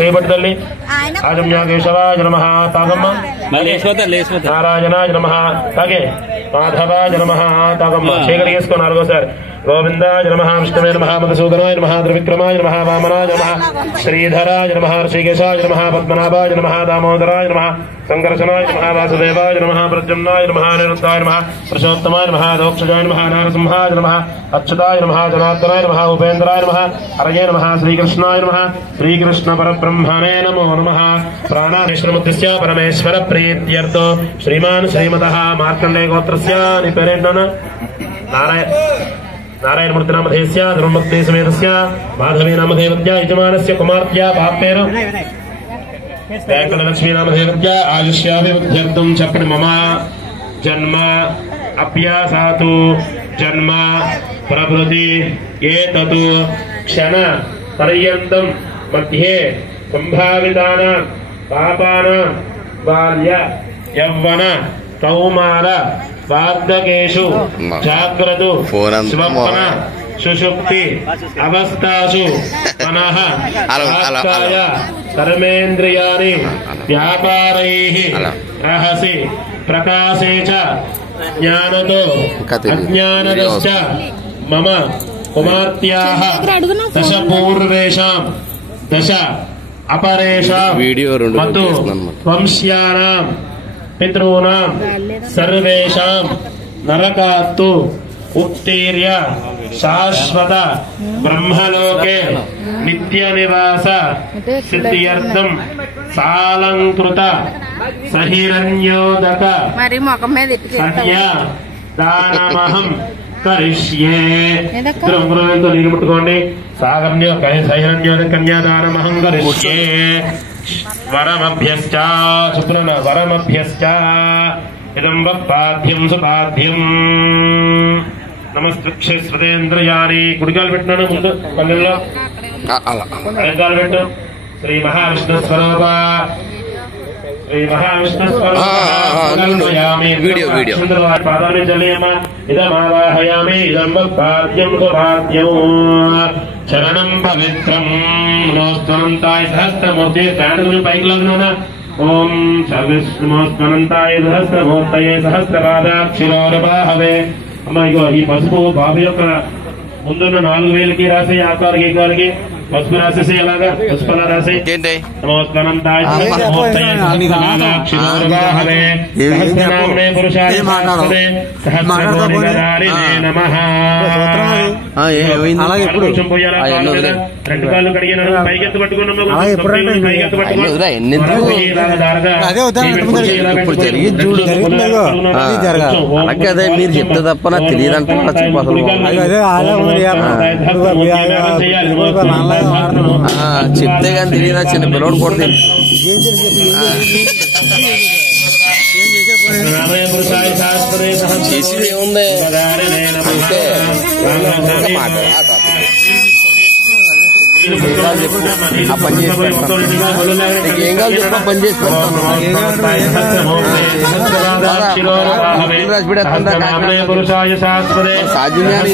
చేయబడ్డల్లి ఆజమ్యా కేశవాయ నమః తాగమ్మ నారాయణాయ నమః తాగే మాధవాయ నమః తాగమ్మ చీకటి వేసుకో నాలుగోసారి గోవిందాయ నమః విష్ణువే నమః మధుసూదనాయ నమః త్రివిక్రమాయ నమః వామనాయ నమః శ్రీధరాయ నమః ఋషికేశాయ నమః పద్మనాభాయ నమః దామోదరాయ నమః సంకర్షణాయ నమః వాసుదేవాయ నమః ప్రద్యుమ్నాయ నమః నిరుద్ధాయ నమః పురుషోత్తమాయ నమః దోక్షజాయ నమః నారసింహాయ నమః అచ్యుతాయ నమః జనార్దనాయ నమః ఉపేంద్రాయ నమః హరయే నమః శ్రీకృష్ణాయ నమః శ్రీకృష్ణ పరబ్రహ్మణే నమో నమః ప్రాణాశ్రమస్య పరమేశ్వర ప్రీత్యర్థో శ్రీమాన్ శ్రీమతః మార్కండేయ గోత్రస్య నీ పేరేంటన్నా నారాయణమూర్తి నామధేయస్య ధర్మభక్తి సమేతస్య మాధవీ నామధేయవత్య యజమానస్య కుమార్తె పాపేరు వెంకటలక్ష్మీ నామధేయవత్య ఆయుష్యాభివృద్ధ్యర్థం చెప్పండి మమ జన్మ అభ్యాసాతు జన్మ ప్రభృతి ఏతతు క్షణ పర్యంతం మధ్యే సంభావితానాం పాపానాం బాల్య యవ్వన కౌమార వార్ధకేషు జాగ్రత్త స్వప్న సుషుప్తి అవస్థాసు మనః ఆకాయ కర్మేంద్రియాణి వ్యాపారైః రహసి ప్రకాశే చ జ్ఞానతో అజ్ఞానదశ్చ మమ కుమార్త్యాః దశ పూర్వేషాం దశ అపరేషాం మతు వంశ్యానాం పితॄణాం సర్వేషాం నరకాత్తు ఉత్తీర్య శాశ్వత బ్రహ్మలోకే నిత్య నివాస సిద్ధ్యర్థం సాలంకృత సహిరణ్యోదక సన్యా దానమహం కరిష్యే. నీరు ముట్టుకోండి. సహిరణ్యోదక కన్యాదానమహం కరిష్యే. వరమభ్యశ్చ శుక్రన వరమభ్యశ్చ ఇదం వత్పాద్యం సుపాద్యం నమస్తృక్షే స్వదేంద్రయాని. కుడికాలు పెట్టినాను ముందు పల్లెల్లో వెనకాలు పెట్టు. శ్రీ మహావిష్ణు స్వరూప శ్రీ మహావిష్ణు పాదాన్ని చల్లేయమ్మ. ఇదమావాహయామి ఇదం వత్పాద్యం సుపాద్యం చరణం పవిత్రం నమోస్త్వనంతాయ సహస్రమూర్తి. స్టాండ్ పైకి లాగునా. ఓం సర్వస్మోస్త్వనంతాయ సహస్రమూర్తయే సహస్రపాదాక్షిరోరబాహవే. అమ్మ ఇగో ఈ పసుపు బాబు యొక్క ముందున్న 4 వేలకి రాసే ఆకార గీకాలకి పసుపు రాసేసి ఎలాగా పసుపులా రాసే. నమోస్త్వనంతాయ సహస్రమూర్తయే సహస్రపాదాక్షిరోరబాహవే సహస్రనామ్నే పురుషాయ సహస్రకోటిధారిణే నమః. కొంచెం పోయాలా కాలు మీద 2 కాళ్ళు కడిగినాను. పైకెత్తు పట్టుకున్నాము. పైకెత్తు పట్టుకున్నాం. అదే మీరు చెప్తే తప్ప నాకు తెలియదంటే చెప్తే కానీ తెలియదా. చిన్న పిల్లడు కూడా తెలియదు. చేసింది ఏముంది అంటే ఆ పని చేసి పెడతాను. నీకు ఏం కావాలి చెప్పిన పని చేసి పెడతాను. రాసి పెడేస్తుందా సాధ్యమే అని